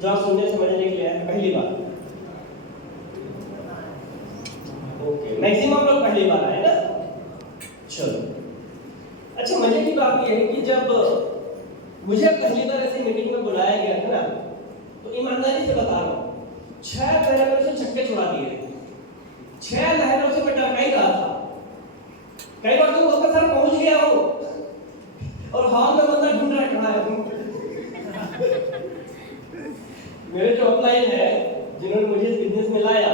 जो आप सुनने समझने के लिए आए पहली बार? ओके, मैक्सिमम लोग पहली बार आए ना। चलो, अच्छा मजे की बात यह है कि जब मुझे पहली बार ऐसी मीटिंग में बुलाया गया था ना, तो ईमानदारी से बता रहा हूँ 6 पैरों से छक्के छुड़ा दिए, 6 लहरों से मैं डर ही रहा था। कई बार तो होता सर पहुंच गया हो और हॉल में बंदा ढूंढ रहा कहाँ है। मेरे जो अपलाइन है जिन्होंने मुझे इस बिजनेस में लाया,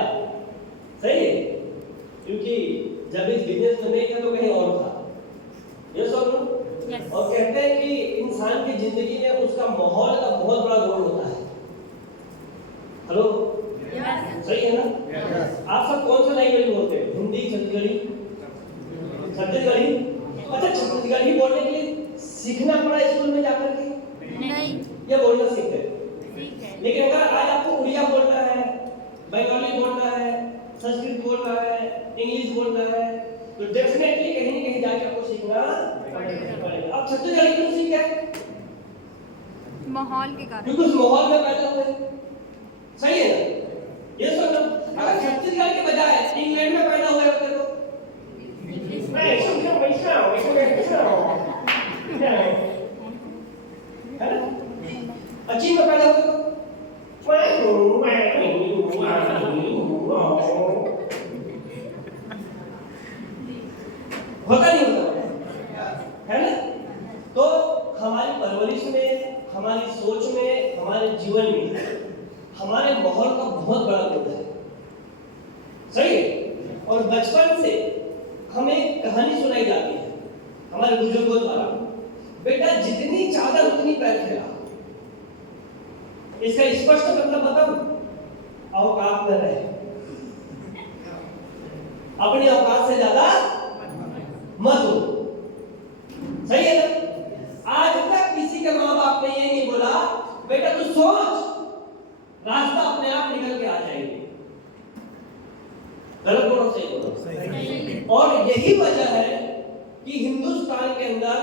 सही है, क्योंकि जब इस बिजनेस में नहीं था तो कहीं और था, ये सब yes. और कहते हैं कि इंसान की जिंदगी में उसका माहौल का बहुत बड़ा रोल होता है। Hello yes. सही है ना yes. आप सब कौन सा लैंग्वेज बोलते हैं? हिंदी, छत्तीसगढ़ी? छत्तीसगढ़ी? अच्छा, छत्तीसगढ़ी बोलने के लिए सीखना पड़ा स्कूल में जाकर के? नहीं, ये बोलना सीख है। लेकिन अगर आज आपको उड़िया बोलना है, बंगाली बोलना है, संस्कृत बोलना है, इंग्लिश बोलना है, तो डेफिनेटली कहीं न कहीं जाके आपको सीखना पड़ेगा। आप छत्तीसगढ़ी क्यों सीखे? माहौल के कारण, क्योंकि उस माहौल में पैदा हुए। सही है ना? ये सुनो, अगर छत्तीसगढ़ के बजाय इंग्लैंड में पैदा हुए होते तो चीन में पैदा हुए तो होता नहीं होता है ना? तो हमारी परवरिश में, हमारी सोच में, हमारे जीवन में हमारे माहौल का बहुत बड़ा रोल है। सही है? और बचपन से हमें कहानी सुनाई जाती है हमारे बुजुर्गों द्वारा, बेटा जितनी चादर उतनी पैर फैला। इसका स्पष्ट मतलब बताऊं? औकात में रहे, अपनी औकात से ज्यादा मत हो। सही है ना? आज तक किसी के माँ बाप ने ये नहीं बोला बेटा तू सोच, रास्ता अपने आप निकल के आ जाएंगे। गलत बोलो, सही बोलो? सही। और यही वजह है कि हिंदुस्तान के अंदर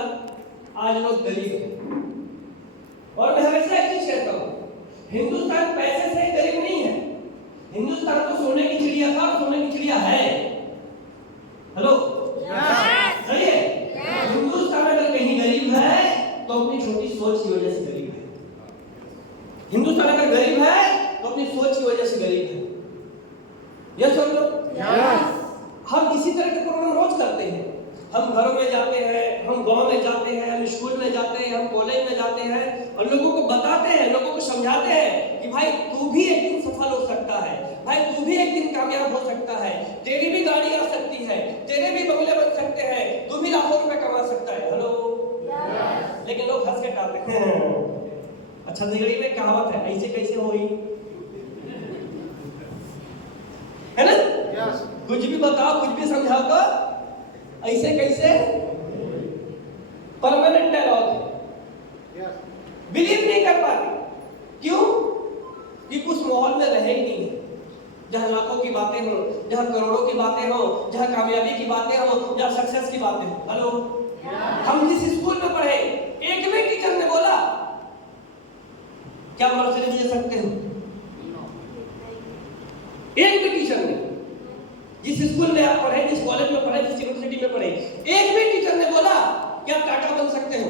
आज लोग गरीब हैं। और मैं हमेशा एक चीज कहता हूं, हिंदुस्तान पैसे से गरीब नहीं है। हिंदुस्तान तो सोने की चिड़िया था, सोने की चिड़िया है। हेलो सही है? हिंदुस्तान अगर कहीं गरीब है तो अपनी छोटी सोच की वजह से गरीब है। हिंदुस्तान अगर गरीब है तो अपनी सोच की वजह से गरीब है। यह सब लोग हम इसी तरह के प्रोग्राम रोज करते हैं। हम घरों में जाते हैं, हम गांव में जाते हैं, हम स्कूल में जाते हैं, हम कॉलेज में जाते हैं और लोगों को बताते हैं, लोगों को समझाते हैं कि भाई तू भी एक दिन सफल हो सकता है, भाई तू भी एक दिन कामयाब हो सकता है, तेरी भी गाड़ी आ सकती है, तेरे भी बंगले बन सकते हैं, तू भी लाखों रुपए कमा सकता है। हेलो लेकिन लोग हंस के टालते हैं। अच्छा, छत्तीसगढ़ी में कहावत है, ऐसे कैसे होई, है ना? कुछ भी बताओ, कुछ भी समझाओ तो ऐसे कैसे, परमानेंट डायलॉग है। बिलीव नहीं कर पाते, क्यों? कि उस माहौल में रहे ही नहीं है जहां लाखों की बातें हो, जहां करोड़ों की बातें हो, जहां कामयाबी की बातें हो, जहां सक्सेस की बातें हो। हेलो हम जिस स्कूल में पढ़े, एक भी टीचर ने बोला क्या मर्सिडीज ले सकते हो? एक भी टीचर ने, जिस स्कूल में आप पढ़े, जिस कॉलेज में पढ़े, जिस यूनिवर्सिटी में पढ़े, एक भी टीचर ने बोला कि आप टाटा बन सकते हो,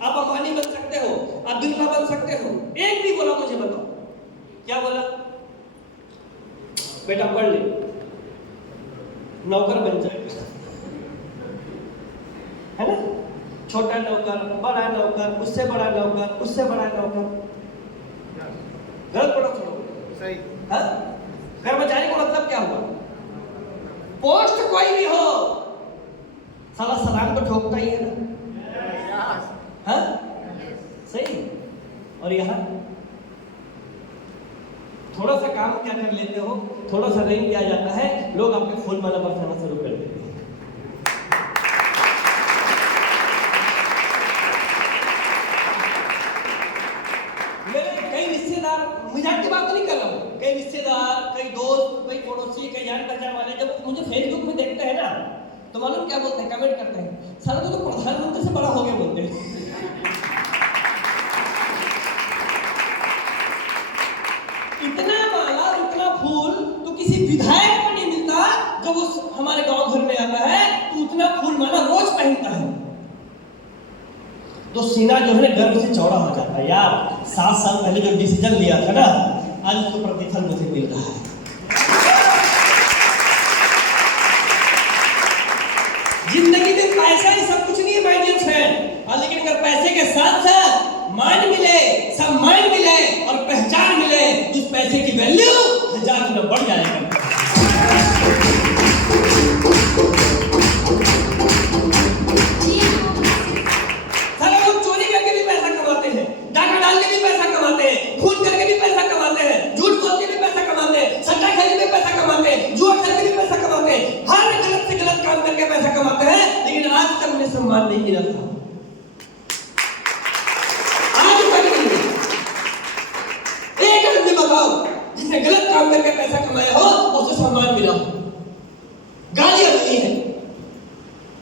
आप अंबानी बन सकते हो, आप बिरला बन सकते हो? एक भी बोला? मुझे बताओ क्या बोला? बेटा पढ़ ले, नौकर बन जाएगा, है ना? छोटा नौकर, बड़ा नौकर, उससे बड़ा नौकर, उससे बड़ा नौकर। गलत पढ़ा छोड़ो, सही? हाँ, कर्मचारी का मतलब क्या हुआ? पोस्ट कोई भी हो, साला सलाम तो ठोकता ही है ना? हाँ सही। और यहाँ थोड़ा सा काम क्या कर लेते हो, थोड़ा सा रिंग किया जाता है, लोग आपके फूल माला बरसाना शुरू कर देते हैं। मेरे कई रिश्तेदार, मजाक की बात नहीं कर रहा हूँ, कई रिश्तेदार, कई दोस्त, कई पड़ोसी, कई जान पहचान वाले जब मुझे फेसबुक में देखते हैं ना, तो मालूम क्या बोलते हैं? कमेंट करते हैं, साला तो प्रधानमंत्री से बड़ा हो गया बोलते हैं। इतना माला और इतना फूल तो किसी विधायक को नहीं मिलता जो वो हमारे गांव घर में आता है तो उतना फूल माला रोज पहनता है। तो सीना जो है गर्व से चौड़ा हो जाता है। यार 7 साल पहले जो डिसीजन लिया था ना, आज उसको प्रतिफल मुझे मिल रहा है। जिंदगी में पैसा ही सब कुछ नहीं है माय डियर फ्रेंड, लेकिन अगर पैसे के साथ साथ मान मिले, सम्मान मिले और पहचान मिले तो उस पैसे की वैल्यू 1000 गुना बढ़ जाएगा। सारे लोग चोरी करके भी पैसा कमाते हैं, डाका डाल के भी पैसा कमाते हैं, खून करके भी पैसा कमाते हैं, झूठ बोल के भी पैसा कमाते हैं, सट्टा खेल के भी पैसा कमाते हैं, जुआ खेल के भी पैसा कमाते हैं, हर गलत से गलत काम करके पैसा कमाते हैं, लेकिन आज तक उन्हें सम्मान नहीं मिला था। जिसने गलत काम करके पैसा कमाया हो उसे सम्मान मिला हो, गालियां मिली है,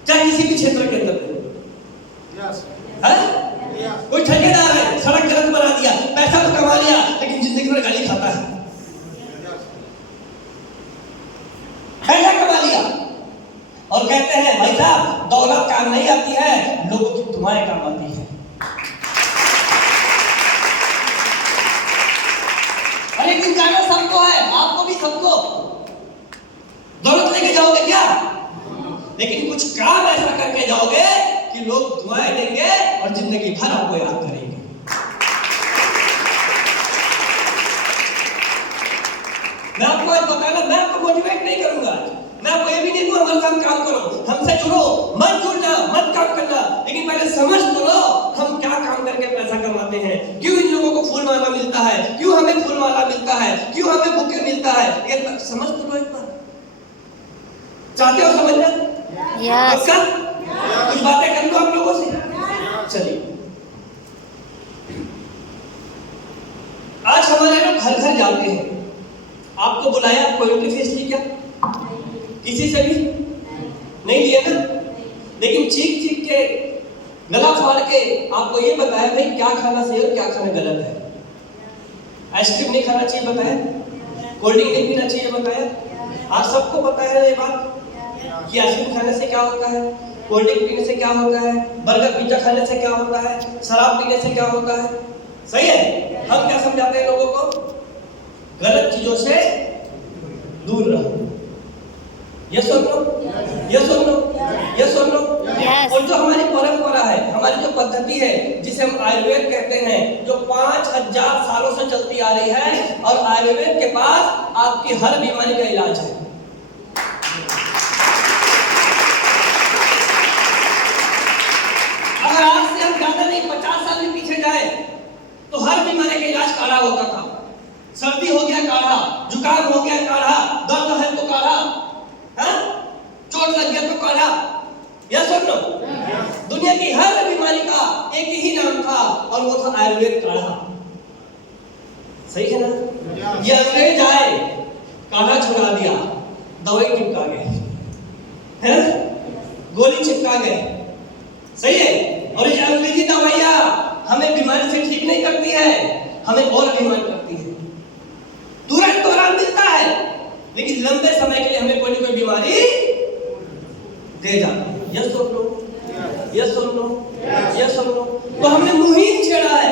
चाहे किसी भी क्षेत्र के अंदर कोई ठेकेदार है, सड़क गलत बना दिया, पैसा तो कमा लिया लेकिन जिंदगी में गाली खाता है, पैसा कमा लिया और कहते हैं भाई साहब दौलत काम नहीं आती है, लोगों की दुआएं काम आती है। एक दिन जाना सबको है, आपको भी सबको। दौलत लेके जाओगे क्या? लेकिन कुछ काम ऐसा करके जाओगे कि लोग दुआएं देंगे और जिंदगी भर आपको याद करेंगे। मैं आपको आज बताना, मैं आपको मोटिवेट नहीं करूंगा, मैं आपको ये भी नहीं कहूंगा हमारे साथ काम करो, हमसे जुड़ो, मत जुड़ना, मत काम करना, लेकिन पहले समझ तो लो हम क्या काम करके पैसा कमाते हैं, क्यों इन लोगों को फूल माला मिलता है, क्यों हमें फूल माला मिलता है, क्यों हमें बुके मिलता है, ये समझ तो लो एक बार। चाहते हो समझना? यस। कुछ बातें कर लो आप लोगों से। चलिए, आज हमारे लोग घर घर जाते हैं, आपको बुलाया, कोई एंट्री फीस ली क्या? किसी से भी नहीं लिया ना, लेकिन चीख चीख के गला फाड़ के आपको ये बताया भाई क्या खाना सही और क्या खाना गलत है। आइसक्रीम नहीं खाना चाहिए बताया, कोल्ड ड्रिंक नहीं पीना चाहिए बताया। आप सबको पता है ये बात कि आइसक्रीम खाने से क्या होता है, कोल्ड ड्रिंक पीने से क्या होता है, बर्गर पिज्जा खाने से क्या होता है, शराब पीने से क्या होता है। सही है? हम क्या समझाते हैं लोगों को? गलत चीजों से दूर रहो। ये सुन लो, ये सुन लो, ये सुन लो। और जो हमारी परंपरा है, हमारी जो पद्धति है जिसे हम आयुर्वेद कहते हैं, जो 5000 सालों से चलती आ रही है, और आयुर्वेद के पास आपकी हर बीमारी का इलाज है। अगर आज से हम ज्यादा नहीं 50 साल भी पीछे जाए तो हर बीमारी का इलाज काढ़ा होता था। सर्दी हो गया काढ़ा, जुकाम हो गया काढ़ा, दर्द है तो काढ़ा, चोट लग गया तो काढ़ा। यह सुन लो, दुनिया की हर बीमारी का एक ही नाम था और वो था आयुर्वेद काढ़ा। सही है ना? ये अंग्रेज आए, काढ़ा छुड़ा दिया, दवाई चिपका गए, है गोली चिपका गए। सही है? और ये अंग्रेजी दवाइयां हमें बीमारी से ठीक नहीं करती है, हमें और बीमार करती है। तुरंत तो आराम मिलता है, लेकिन लंबे समय के लिए हमें कोई ना कोई बीमारी दे जाता है। यह सुन लो, यह सुन लो, यह सुन लो। तो हमने मुहिम छेड़ा है,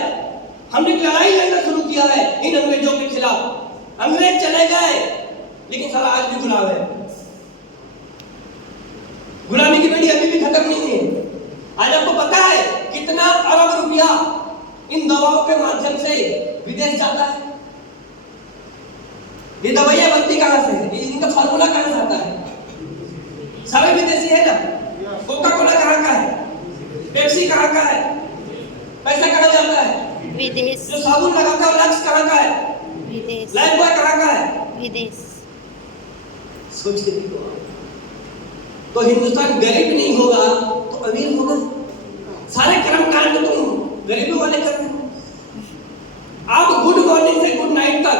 हमने लड़ाई लड़ना शुरू किया है इन अंग्रेजों के खिलाफ। अंग्रेज चले गए, लेकिन सारा आज भी गुलाम है। गुलामी की बेड़ी अभी भी खत्म नहीं है। आज आपको पता है कितना अरब रुपया इन दवाओं के माध्यम से विदेश जाता है? ये दवाइयां बनती कहां से है? इनका फार्मूला कहां से आता है? सारे विदेशी है ना। कोका कोला कहां का है? पेप्सी कहां का है? पैसा कहां जाता है? विदेश। जो साबुन लगाता है लक्स कहां का है? विदेश। लाइफ बॉय कहां का है? विदेश। सोचिए तो हिंदुस्तान गरीब नहीं होगा तो अमीर होगा। सारे कर्मकांड तुम गरीबों वाले कर रहे हो। आप गुड मॉर्निंग से गुड नाइट तक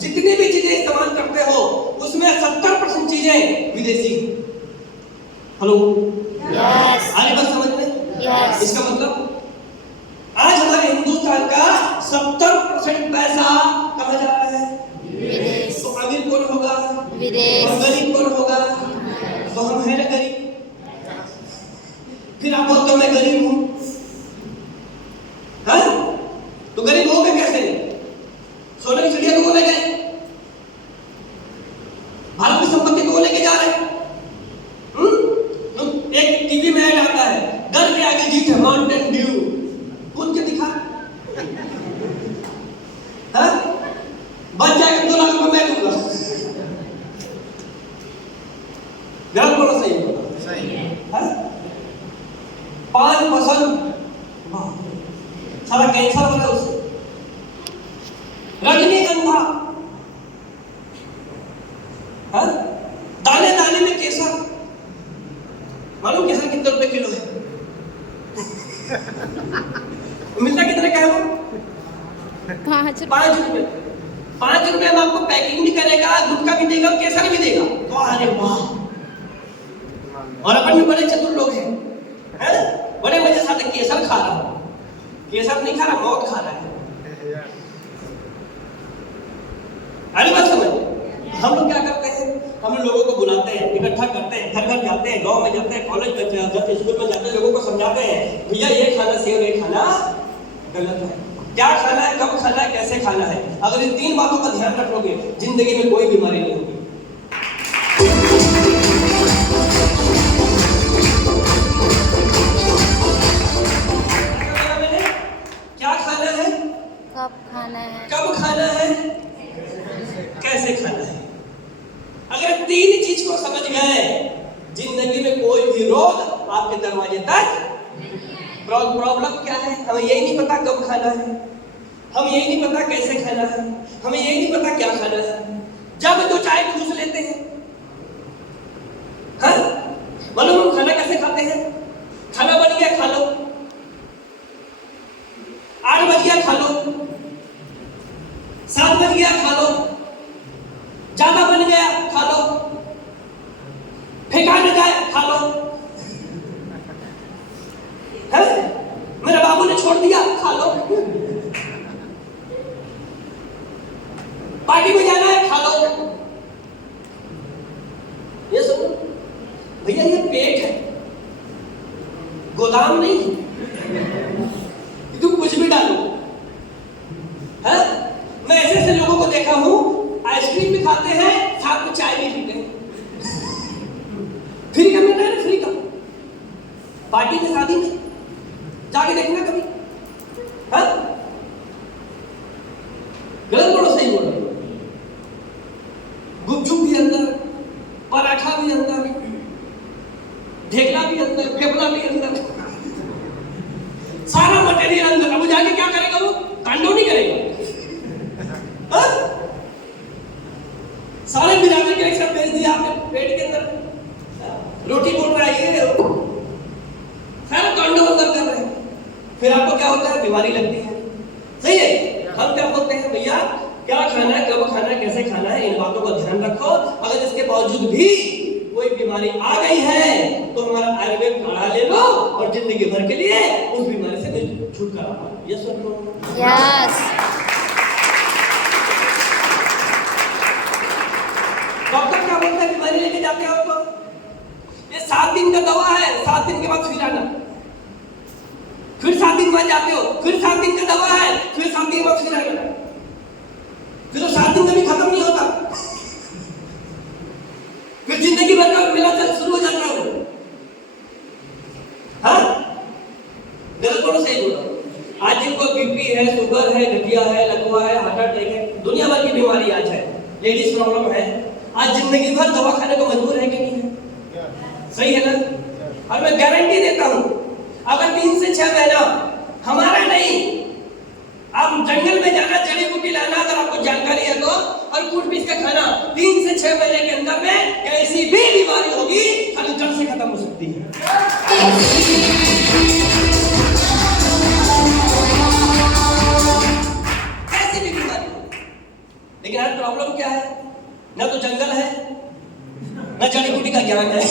जितनी भी चीजें इस्तेमाल करते हो उसमें 70% चीजें विदेशी। Hello, yes. आगे बात समझ में? यस। इसका मतलब आज हमारे हिंदुस्तान का 70% पैसा कहां जा रहा है? देश। और गरीब कौन होगा? तो हम हैं ना गरीब। फिर आप बोलते हो मैं गरीब हूं, हाँ? तो गरीब हो गए कैसे? सोने की चिड़िया को ले गए, भारत की संपत्ति को लेके जा रहे हैं। तो एक टीवी में ऐड आता है, डर के आगे जीत है, माउंटेन ड्यू, कूद के दिखा, हाँ? बच जाएगा 2 लाख रुपए मैं दूंगा। गलत बोला सही बोला? सही है। 5% सारा कैंसर हो रहा है उससे। रजनीगंधा, हाँ? दाने दाने में केसर, मालूम केसर कितने रुपए किलो है? मिलता कितने का है वो? 5 रुपए। 5 रुपए में आपको पैकिंग भी करेगा, गुटखा भी देगा, केसर भी देगा। तो अरे वाह! और अपन में बड़े चतुर लोग हैं, बड़े मजे से आते, केसर खा रहा हूं, केसर नहीं खा रहा, मौत खा रहा है। अरे बात समझ, हम लोग क्या करते हैं? हम लोगों को बुलाते हैं, इकट्ठा करते हैं, घर घर जाते हैं, गांव में जाते हैं, कॉलेज में जाते हैं, स्कूल में जाते हैं, लोगों को समझाते हैं भैया ये खाना सही और ये खाना गलत है, क्या खाना है, कब खाना है, कैसे खाना है। अगर इन 3 बातों का ध्यान रखोगे, जिंदगी में कोई बीमारी नहीं होगी। क्या खाना है, कब खाना है, कब खाना है, कैसे खाना है। अगर 3 चीज को समझ गए, जिंदगी में कोई भी रोग आपके दरवाजे तक। प्रॉब्लम क्या है? हमें यही नहीं पता कब खाना है, हमें यही नहीं पता कैसे खाना है, हमें यही नहीं पता क्या खाना है। जब तो चाहे ठूस लेते हैं, हाँ? मालूम हम खाना कैसे खाते हैं? खाना बन गया खा लो, 8 बज गया खा लो, 7 बज गया खा लो, ज्यादा बन गया खा लो, फेंका न जाए खा लो, है? मेरे बाबू ने छोड़ दिया खा लो, पार्टी में जाना है खा लो। ये सुनो भैया, ये पेट है, गोदाम नहीं है, तुम कुछ भी डालो, है? मैं ऐसे ऐसे लोगों को देखा हूं, आइसक्रीम भी खाते हैं, साथ में चाय भी पीते हैं। फ्री का मिलता है ना, फ्री का, पार्टी में, शादी में जाके देखना कभी, हाँ? गलत बोलो सही बोलो? गुपचुप भी अंदर, पराठा भी अंदर, ढेकला भी अंदर, फेफड़ा भी अंदर, सारा मटेरियल अंदर। अब जाके क्या करेगा वो? तांडव नहीं करेगा, हाँ? सारे बिरादरी के सब भेज दिया आपने पेट के अंदर, रोटी बोल रहा है ये, सारा तांडव अंदर कर रहे हैं। फिर आपको क्या होता है? बीमारी लगती है। सही है? हम क्या बोलते हैं भैया, क्या खाना है, कब खाना है, कैसे खाना है, इन बातों का ध्यान रखो। अगर इसके बावजूद भी कोई बीमारी आ गई है तो हमारा आयुर्वेद काढ़ा ले लो और जिंदगी भर के लिए उस बीमारी से छुटकारा पाओ। यस और नो? यस। डॉक्टर क्या बोलता है? बीमारी लेके जाते हो तो ये 7 दिन का दवा है, 7 दिन के बाद फिर आना, फिर 7 दिन बाद जाते हो, फिर 7 दिन का दवा है, फिर 7 दिन बाद फिर आना, फिर तो 7 दिन कभी खत्म नहीं होता, फिर जिंदगी भर का मिला चल शुरू हो जाता है वो, हाँ? गलत बोलो सही बोलो? आज जिनको बीपी है, शुगर है, गठिया है, लकवा है, हार्ट अटैक है, दुनिया भर की बीमारी आज है, लेडीज प्रॉब्लम है, आज जिंदगी भर दवा खाने को मजबूर है कि नहीं है? सही है ना? और मैं गारंटी देता हूं, अगर 3 से 6 महीना हमारा नहीं, आप जंगल में जाना, जड़ी बूटी लाना, अगर आपको जानकारी है तो, और कूट पीस का खाना, 3 से 6 महीने के अंदर में कैसी भी बीमारी होगी खाली जड़ से खत्म हो सकती है। कैसी भी बीमारी। लेकिन आज प्रॉब्लम क्या है? ना तो जंगल है, ना जड़ी बूटी का ज्ञान है।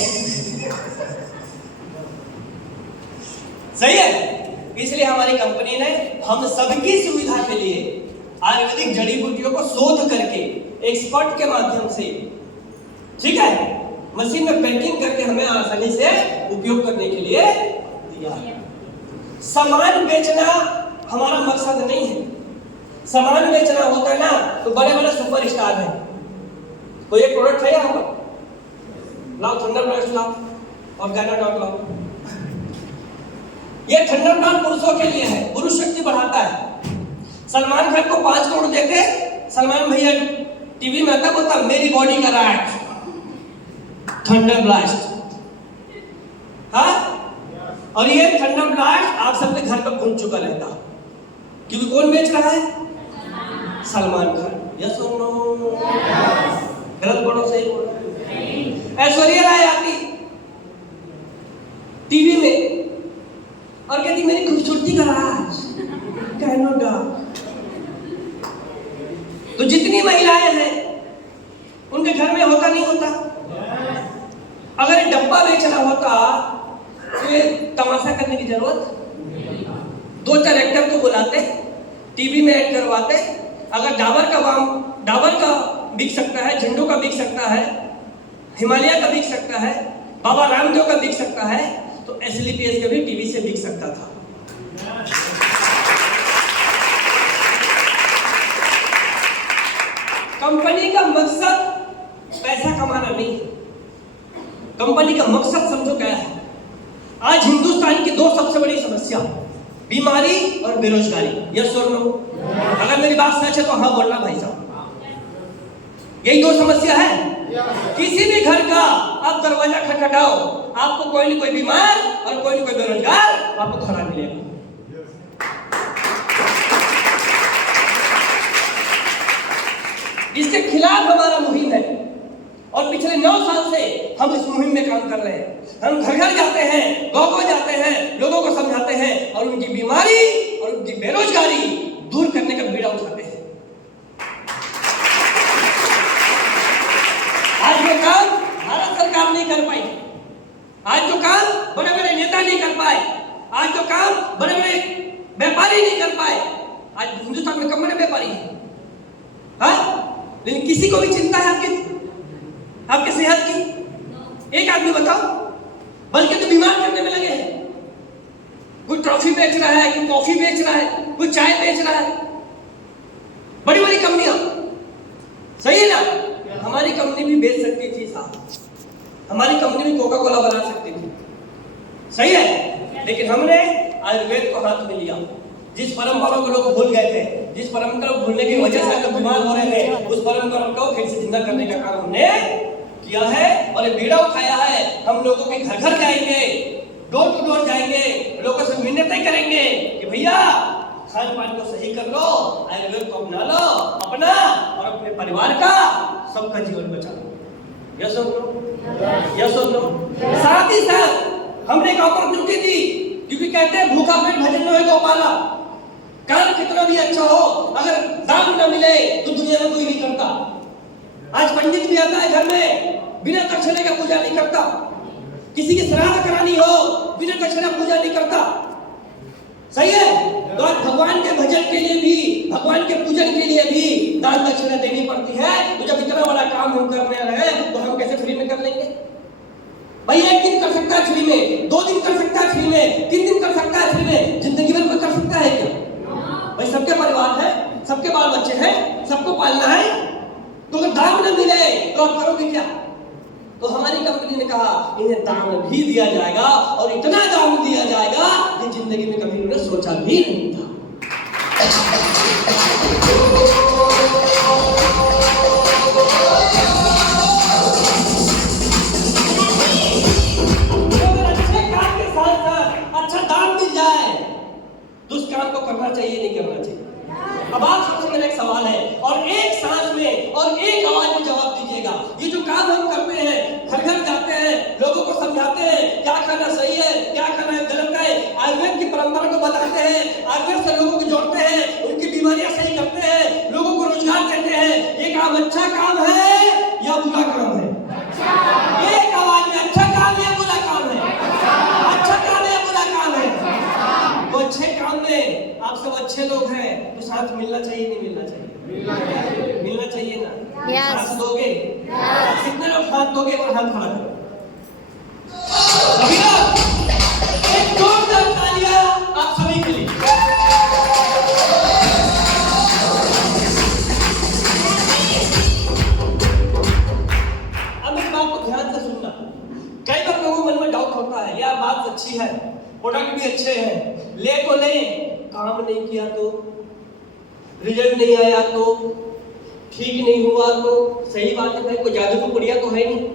सही है? इसलिए हमारी कंपनी ने हम सबकी सुविधा के लिए आयुर्वेदिक जड़ी बूटियों को शोध करके एक्सपर्ट के माध्यम से ठीक है, मशीन में पैकिंग करके हमें आसानी से उपयोग करने के लिए दिया। सामान बेचना हमारा मकसद नहीं है। सामान बेचना होता है ना तो बड़े बड़े सुपर स्टार हैं। कोई एक प्रोडक्ट है यहाँ पर, लाओ थंडर ब्लास्ट लाओ और गाना डॉट लाओ। ये थंडर ब्लास्ट पुरुषों के लिए है, पुरुष शक्ति बढ़ाता है। सलमान खान को 5 करोड़ देते, सलमान भैया टीवी में आता बोलता मेरी बॉडी का राइट थंडर ब्लास्ट। हाँ, और ये थंडर ब्लास्ट आप सबके घर पर पहुंच चुका रहता, क्योंकि कौन बेच रहा है? सलमान खान। यस और नो? गलत बोलो, सही बोलो। ऐश्वर्या राय आती टीवी में और कहती मेरी खूबसूरती का राज कैनोडा। तो जितनी महिलाएं हैं उनके घर में होता नहीं होता? अगर ये डब्बा बेचना होता तो ये तमाशा करने की जरूरत, 2-4 एक्टर को बुलाते, टीवी में ऐड करवाते। अगर डाबर का बिक सकता है, झंडू का बिक सकता है, हिमालय का बिक सकता है, बाबा रामदेव का बिक सकता है, तो एसलीपीएस का भी टीवी से बिक सकता था। कंपनी का मकसद पैसा कमाना नहीं है। कंपनी का मकसद समझो क्या है? आज हिंदुस्तान की 2 सबसे बड़ी समस्या, बीमारी और बेरोजगारी। यस और नो? अगर मेरी बात सच है तो हाँ बोलना भाई साहब। यही 2 समस्या है। किसी भी घर का आप दरवाजा खटखटाओ, आपको कोई न कोई बीमार और कोई न कोई बेरोजगार आपको खड़ा मिलेगा। इसके खिलाफ हमारा मुहिम है और पिछले 9 साल से हम इस मुहिम में काम कर रहे हैं। हम घर घर जाते हैं, गाँव जाते हैं, लोगों को समझाते हैं और उनकी बीमारी और उनकी बेरोजगारी दूर करने का बीड़ा उठाते हैं। आज जो काम भारत सरकार नहीं कर पाई, आज जो काम बड़े बड़े नेता नहीं कर पाए, आज जो काम बड़े बड़े व्यापारी नहीं कर पाए, आज हिंदुस्तान में कम बड़े व्यापारी हैं। हाँ? लेकिन किसी को भी चिंता है आपके सेहत की? एक आदमी बताओ, बल्कि तो बीमार करने में लगे हैं। कोई ट्रॉफी बेच रहा है, कोई कॉफी बेच रहा है, कोई चाय बेच रहा है, बड़ी बड़ी कंपनियां। सही है ना? हमारी कंपनी भी बेच सकती थी साहब, हमारी कंपनी भी कोका कोला बना सकती थी। सही है, लेकिन हमने आयुर्वेद को हाथ में लिया। जिस परंपरा को लोग भूल गए थे, जिस परंपरा को भूलने की वजह से लोग बीमार हो रहे थे, उस परंपरा को फिर से जिंदा करने का काम हमने किया है और ये बीड़ा उठाया है। हम लोगों के घर घर जाएंगे, डोर टू डोर जाएंगे, लोगों से मिन्नतें करेंगे कि भैया खान पान को सही कर लो, आयुर्वेद को अपना लो, अपना और अपने परिवार का, सबका जीवन बचा लो। यस और नो? यस और नो? साथ ही साथ हमने एक अपॉर्चुनिटी दी, क्योंकि कहते हैं भूखा पेट भजन में गोपाला। काम कितना भी अच्छा हो, अगर दाम न मिले तो दुनिया में कोई नहीं करता। आज पंडित भी आता है घर में, बिना दक्षिणे का पूजा नहीं करता। किसी की श्राद्ध करानी हो, बिना दक्षिणा पूजा नहीं करता। सही है? तो आज भगवान के भजन के लिए भी, भगवान के पूजन के लिए भी दान दक्षिणा देनी पड़ती है। तो जब इतना बड़ा काम हम करने रहे तो हम कैसे फ्री में कर लेंगे? भाई 1 दिन कर सकता है फ्री में, 2 दिन कर सकता है फ्री में, 3 दिन कर सकता है फ्री में, जिंदगी भर कोई कर सकता है क्या? भाई सबके परिवार है, सबके बाल बच्चे हैं, सबको पालना है। तो अगर दाम न मिले तो आप करोगे क्या? तो हमारी कंपनी ने कहा इन्हें दाम भी दिया जाएगा और इतना दाम दिया जाएगा कि जिंदगी में कभी उन्होंने सोचा भी नहीं था। अच्छे काम के साथ अच्छा दाम मिल जाए तो उस काम को करना चाहिए, नहीं करना चाहिए? अब आप सबसे मेरा एक सवाल है और एक सांस में और एक आवाज में जवाब दीजिएगा। ये जो काम हम करते हैं, घर घर जाते हैं, लोगों को समझाते हैं क्या करना सही है, क्या करना गलत है, आयुर्वेद की परंपरा को बताते हैं, आयुर्वेद से लोगों को जोड़ते हैं, उनकी बीमारियां सही करते हैं, लोगों को रोजगार देते हैं। ये काम अच्छा काम है या बुरा काम है? एक आवाज में अच्छा काम है या बुरा काम है? अच्छा काम है या बुरा काम है? तो अच्छे काम में आप सब अच्छे लोग हैं तो साथ मिलना चाहिए, नहीं मिलना चाहिए? मिलना चाहिए ना? साथ दोगे? कितने लोग साथ दोगे एक बार हाथ खड़ा करो। अभी एक जोरदार तालियां आप सभी के लिए। अब इस बात को ध्यान से सुनना। कई बार लोगों मन में डाउट होता है, यार बात अच्छी है, प्रोडक्ट भी अच्छे हैं, ले तो ले, काम नहीं किया तो, रिजल्ट नहीं आया तो, ठीक नहीं हुआ तो। सही बात है भाई, कोई जादू तो पुड़िया तो है नहीं।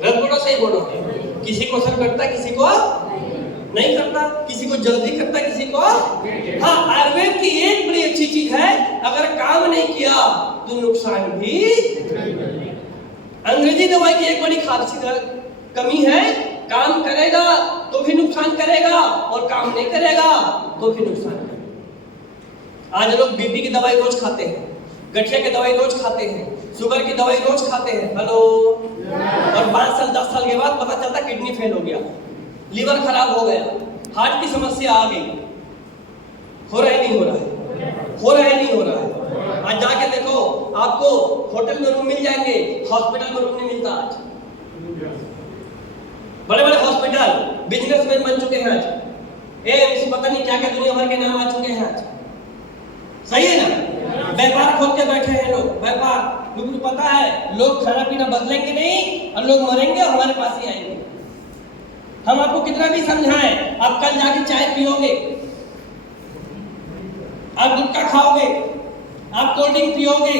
गलत बोलो सही बोलो? किसी को असर करता है, किसी को नहीं करता, किसी को जल्दी करता है, किसी को हाँ। आयुर्वेद की एक बड़ी अच्छी चीज है, अगर काम नहीं किया तो नुकसान भी। अंग्रेजी दवाई की एक बड़ी खासियत कमी है, काम करेगा तो भी नुकसान करेगा और काम नहीं करेगा तो भी नुकसान करेगा। आज लोग बीपी की दवाई रोज खाते हैं, गठिया की दवाई रोज खाते हैं, शुगर की दवाई रोज खाते हैं, हेलो, और 5 साल 10 साल के बाद पता चलता किडनी फेल हो गया, लीवर खराब हो गया, हार्ट की समस्या आ गई। हो रहा है नहीं हो रहा है? हो रहा है नहीं हो रहा है? आज जाके देखो, आपको होटल में रूम मिल जाएंगे, हॉस्पिटल में रूम नहीं मिलता। आज बड़े बड़े हॉस्पिटल बिजनेसमैन बन चुके हैं, आज एम्स पता नहीं क्या क्या दुनिया भर के नाम आ चुके हैं आज। सही है ना? व्यापार खोल के बैठे हैं लोग, व्यापार। क्योंकि पता है लोग खाना पीना बदलेंगे नहीं और लोग मरेंगे और हमारे पास ही आएंगे। हम आपको कितना भी समझाएं, आप कल जाके चाय पियोगे, आप गुटखा खाओगे, आप कोल्ड ड्रिंक पियोगे,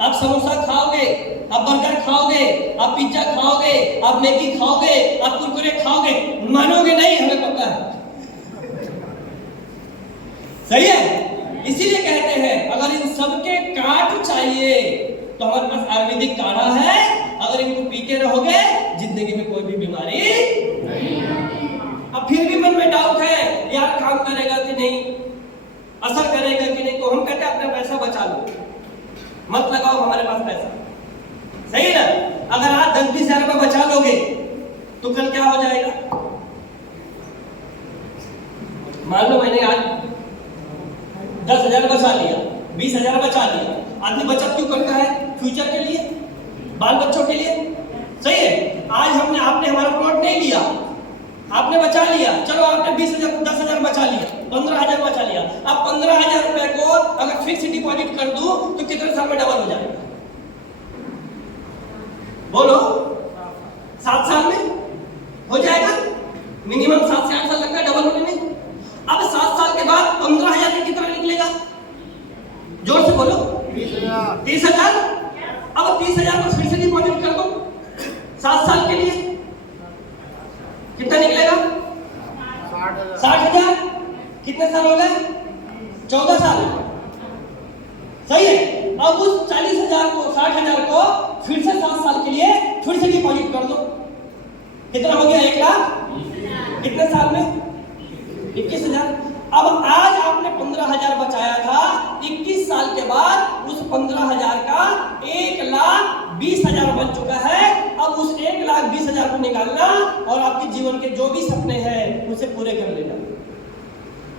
आप समोसा खाओगे, आप बर्गर खाओगे, आप पिज्जा खाओगे, आप मैगी खाओगे, आप कुरकुरे खाओगे, मानोगे नहीं, हमें पता है। सही है? इसीलिए कहते हैं अगर इन सबके काट चाहिए तो हमारे पास आयुर्वेदिक काढ़ा है, अगर इनको पीते रहोगे जिंदगी में कोई भी बीमारी नहीं। अब फिर भी मन में डाउट है, यार काम करेगा कि नहीं, असर करेगा कि नहीं, तो हम कहते हैं अपना पैसा बचा लो, मत लगाओ हमारे पास पैसा। सही है ना? अगर आज 10-20 हजार रुपए बचा लोगे तो कल क्या हो जाएगा? मान लो मैंने आज 10,000 बचा लिया, 20,000 बचा लिया। आदमी बचत क्यों करता है? फ्यूचर के लिए, बाल बच्चों के लिए। सही है? आज आपने हमारा प्लॉट नहीं लिया, आपने बचा लिया, चलो आपने 20,000 10,000 बचा लिया, 15,000 बचा लिया। अब 15,000 रुपए को अगर फिक्स डिपॉजिट कर दूं तो कितने साल में डबल हो जाएगा? बोलो, 7 साल में हो जाएगा। मिनिमम 7 से 8 साल लगता है डबल होने में। अब 7 साल के बाद 15,000 का कितना निकलेगा? जोर से बोलो। 30,000। अब 30,000 को फिर से डिपॉजिट कर दो 7 साल के लिए, कितना निकलेगा? 60,000। कितने साल हो गए? 14 साल। सही है? अब उस 40,000 को 60,000 को फिर से 7 साल के लिए फिर से डिपॉजिट कर दो, कितना हो गया? 1 लाख। कितने साल में? 21,000। अब आज आपने 15,000 बचाया था, 21 साल के बाद उस 15,000 का 1,20,000 बन चुका है। अब उस 1,20,000 को निकालना और आपके जीवन के जो भी सपने हैं उसे पूरे कर लेना।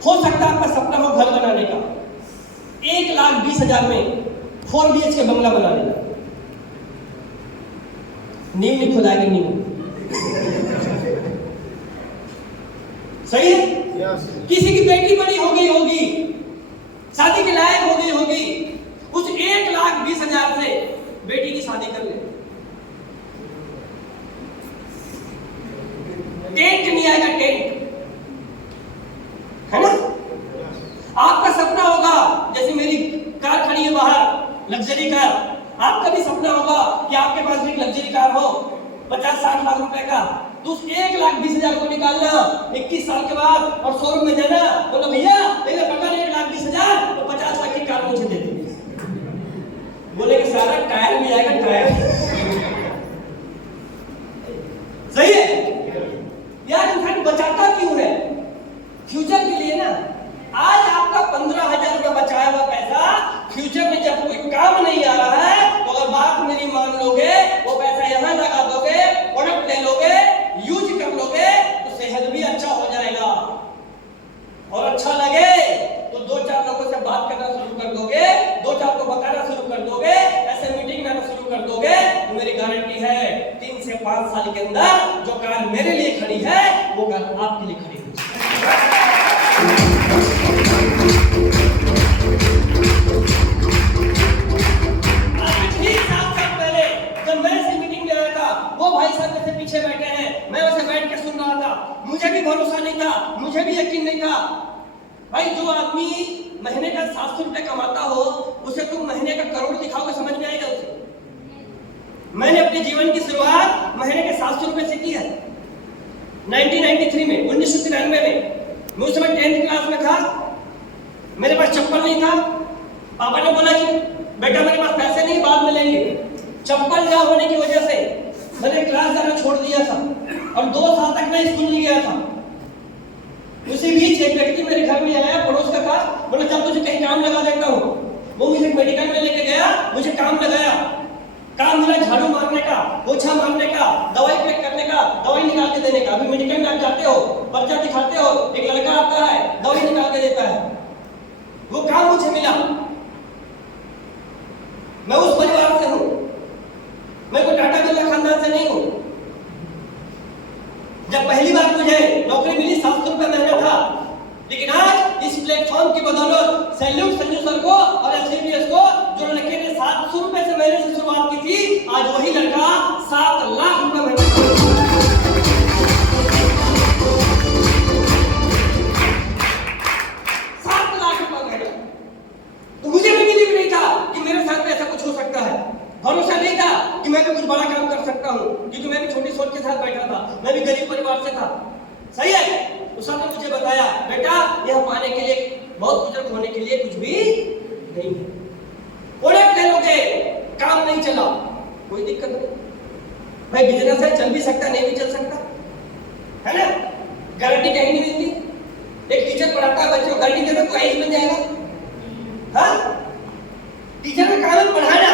हो सकता है आपका सपना हो घर बनाने का, 1,20,000 में 4 BHK बंगला बना लेना। नींव नहीं खुदाएगी, नींव। सही है? किसी की बेटी बड़ी हो गई होगी, शादी के लायक हो गई होगी, उस 1,20,000 से बेटी की शादी कर ले। टेंट नहीं आएगा, टेंट, है ना? आपका सपना होगा, जैसे मेरी कार खड़ी है बाहर, लग्जरी कार, आपका भी सपना होगा कि आपके पास भी एक लग्जरी कार हो 50-60 लाख रुपए का। तो उस 1,20,000 को निकालना 21 साल के बाद और शोरूम में जाना, बोलो भैया मेरे पता नहीं 1,20,000 तो 50 लाख की कार मुझे दे दीजिए। बोले कि सारा टायर भी आएगा, टायर। सही है? यार इंसान बचाता क्यों है? फ्यूचर के लिए ना। आज आपका 15,000 रुपए बचाया हुआ पैसा फ्यूचर में जब कोई काम नहीं आ रहा है तो अगर बात मेरी मान लोगे, वो पैसा यहाँ लगा दोगे, प्रोडक्ट ले लोगे, यूज कर लोगे तो सेहत भी अच्छा हो जाएगा। और अच्छा लगे तो 2-4 लोगों से बात करना शुरू कर दोगे, 2-4 को बताना शुरू कर दोगे, ऐसे मीटिंग करना शुरू कर दोगे, 5 साल के अंदर जो कार मेरे लिए खड़ी है वो कार आपके लिए खड़ी होगी। ठीक 7 साल पहले जब मैं इस मीटिंग में आया था, वो भाई साहब मेरे से पीछे बैठे हैं, मैं उसे बैठ के सुन रहा था, मुझे भी भरोसा नहीं था, मुझे भी यकीन नहीं था। भाई जो आदमी महीने का 700 रुपए कमाता हो उसे तुम महीने का करोड़ दिखाओगे, समझ में आएगा उसे? मैंने अपने जीवन की शुरुआत महीने के 700 रुपए से की है। 1993 में 1993 में मैं उस समय 10th क्लास में था, मेरे पास चप्पल नहीं था। पापा ने बोला कि बेटा मेरे पास पैसे नहीं, बाद में लेंगे। चप्पल ना होने की वजह से मैंने क्लास जाना छोड़ दिया था और 2 साल तक मैं स्कूल नहीं गया था। उसी बीच एक व्यक्ति मेरे घर में आया, पड़ोस का था, बोला चल तुझे कहीं काम लगा देता हूँ। वो मुझे मेडिकल में लेके गया, मुझे काम लगाया। काम मिला झाड़ू मारने का, पोछा मारने का, दवाई पैक करने का, दवाई निकाल के देने का। अभी मेडिकल में आप जाते हो, पर्चा दिखाते हो, एक लड़का आता है दवाई निकाल के देता है। वो काम मुझे मिला। मैं उस परिवार से हूँ, मैं कोई टाटा बिरला खानदान से नहीं हूँ। जब पहली बार मुझे नौकरी मिली 700 रुपए महीना था, लेकिन आज इस प्लेटफॉर्म की बदौलत सैल्यूट संजू सर को और एससीबीएस को, जो लड़के ने 700 रुपए से महीने से शुरुआत की थी, आज वही लड़का 7 लाख रुपए महीने 7 लाख रुपए महीने। तो मुझे भी बिलीव नहीं था कि मेरे साथ में ऐसा कुछ हो सकता है। भरोसा नहीं था कि मैं भी कुछ बड़ा काम कर सकता हूँ, क्योंकि मैं भी छोटी सोच के साथ बैठा था, मैं भी गरीब परिवार से था। सही है? उस ने मुझे बताया बेटा यह पाने के लिए, बहुत बुजुर्ग होने के लिए कुछ भी नहीं है। प्रोडक्ट ले लोगे, काम नहीं चला, कोई दिक्कत नहीं भाई, बिजनेस है, चल भी सकता, नहीं भी चल सकता, है ना? गारंटी कहीं नहीं मिलती। एक टीचर पढ़ाता है बच्चों को, गारंटी देता तो आईएएस बन जाएगा। हाँ, टीचर का काम है पढ़ाना।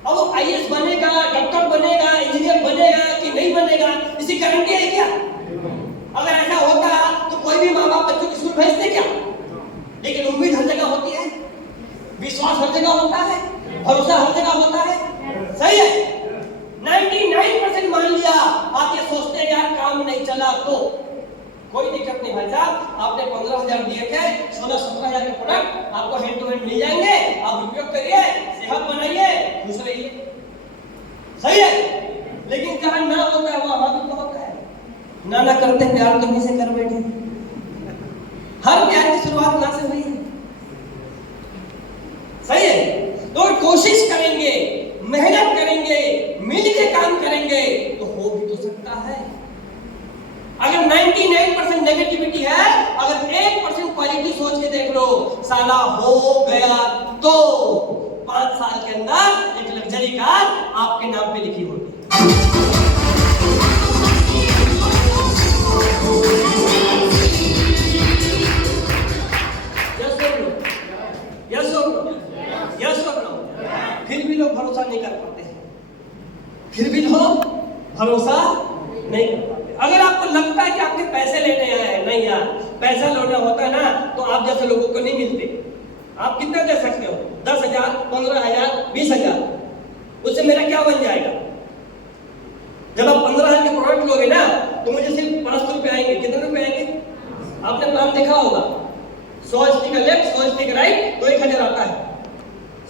अब वो आईएएस बनेगा, डॉक्टर बनेगा, इंजीनियर बनेगा कि नहीं बनेगा, इसकी गारंटी है क्या? अगर ऐसा होता तो कोई भी माँ बाप बच्चों को स्कूल भेजते क्या? लेकिन उम्मीद हर जगह होती है, विश्वास हर जगह होता है, भरोसा हर जगह होता है। सही है? 99% मान लिया, आप ये सोचते हैं यार काम नहीं चला तो कोई दिक्कत नहीं भाई साहब, आपने 15,000 दिए थे, 16-17,000 के प्रोडक्ट आपको हैंड टू हैंड मिल जाएंगे। आप उपयोग करिए, सेहत बनाइए, खुश रहिए। सही है? लेकिन जहां ना होता है वहां भी तो होता है। ना करते प्यार करने से कर बैठे। हर प्यार की शुरुआत ना से हुई है। सही है? तो कोशिश करेंगे, मेहनत करेंगे, मिलके काम करेंगे तो हो भी तो सकता है। अगर 99% नेगेटिविटी है, अगर 1% पॉजिटिव सोच के देख लो, साला हो गया तो 5 साल के अंदर एक लग्जरी कार आपके नाम पे लिखी होगी। फिर भी लोग भरोसा नहीं कर पाते हैं, फिर भी लोग भरोसा नहीं कर पाते। अगर आपको लगता है कि आपके पैसे लेने आए हैं, नहीं यार, पैसा लेना होता है ना तो आप जैसे लोगों को नहीं मिलते। आप कितना दे सकते हो? 10,000, 15,000, 20,000, उससे मेरा क्या बन जाएगा? जब आप 15,000 के प्रोडक्ट लोगे ना तो मुझे सिर्फ 500 रुपए आएंगे। कितने रुपए आएंगे? आपने प्लान देखा होगा, 100 स्पीकर लेफ्ट, 100 स्पीकर राइट, तो 1,000 आता है।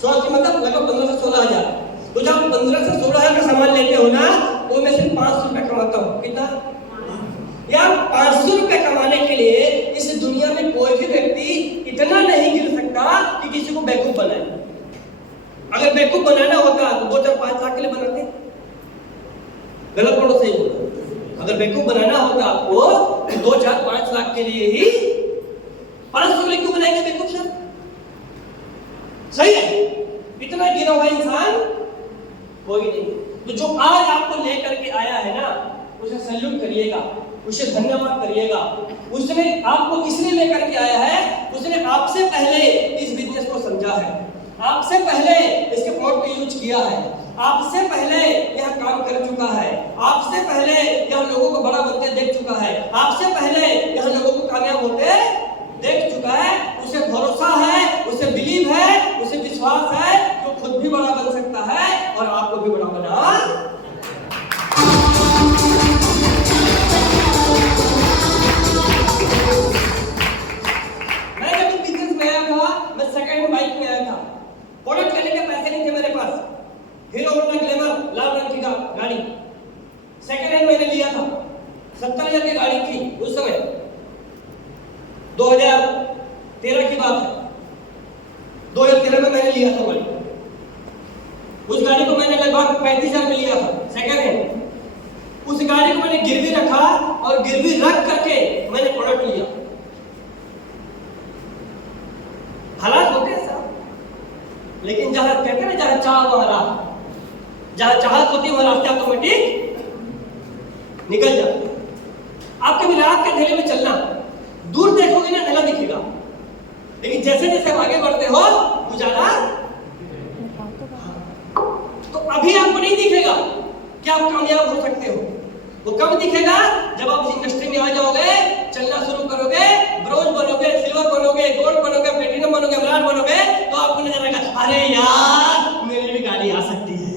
100 की मतलब लगभग 15 से 16,000। तो जब 15 से 16,000 का सामान लेते हो ना तो मैं सिर्फ 500 रुपए कमाता हूँ। कितना यार? 500 रुपए कमाने के लिए इस दुनिया में कोई भी व्यक्ति इतना नहीं गिर सकता कि किसी को बेवकूफ बनाए। अगर बेवकूफ बनाना होता तो 2-4-5 लाख के लिए बनाते। गलत बोलो, सही बोलो। अगर बेवकूफ बनाना होता आपको तो 2-4-5 लाख के लिए ही 500 के लिए क्यों बनाएंगे बेवकूफ सर? सही है? इतना गिरा हुआ इंसान कोई नहीं। तो जो आज आपको लेकर के आया है ना, उसे सैल्यूट करिएगा, उसे धन्यवाद करिएगा। उसने आपको इसलिए लेकर के आया है, उसने आपसे पहले इस बिजनेस को समझा है, आपसे पहले इसके प्रोडक्ट को यूज किया है, आपसे पहले यह काम कर चुका है, आपसे पहले यह लोगों को बड़ा बनते देख चुका है, आपसे पहले यह लोगों को कामयाब होते देख चुका है। उसे भरोसा है, उसे बिलीव है, उसे विश्वास है कि वो खुद भी बड़ा बन सकता है और आपको भी बड़ा बना नहीं थे मेरे पास। हीरो होंडा ग्लैमर लाल रंग की गाड़ी सेकंड हैंड मैंने लिया था, 70,000 की गाड़ी थी उस समय, 2013 की बात है। 2013 में मैंने लिया था गाड़ी। उस गाड़ी को मैंने लगभग 35,000 में लिया था सेकंड हैंड। उस गाड़ी को मैंने गिरवी रखा और गिरवी रख करके मैंने प्रोडक्ट लिया। हालात होते हैं साहब, लेकिन जहां कहते हैं जहां चाह वहां राह, जहां चाहत होती है वहां रास्ते ऑटोमेटिक निकल जाते हैं। आप कभी रात के अंधेरे में चलना, दूर देखोगे ना अंधेरा दिखेगा, लेकिन जैसे जैसे आगे बढ़ते हो उजाला, तो अभी आपको नहीं दिखेगा कि आप कामयाब हो सकते हो। वो कब दिखेगा? जब आप इस इंडस्ट्री में आ जाओगे, चलना शुरू करोगे, ब्रोंज बनोगे, सिल्वर बनोगे, गोल्ड बनोगे, प्लेटिनम बनोगे, एमराल्ड बनोगे, तो आपको नजर आएगा अरे यार मेरी भी गाड़ी आ सकती है।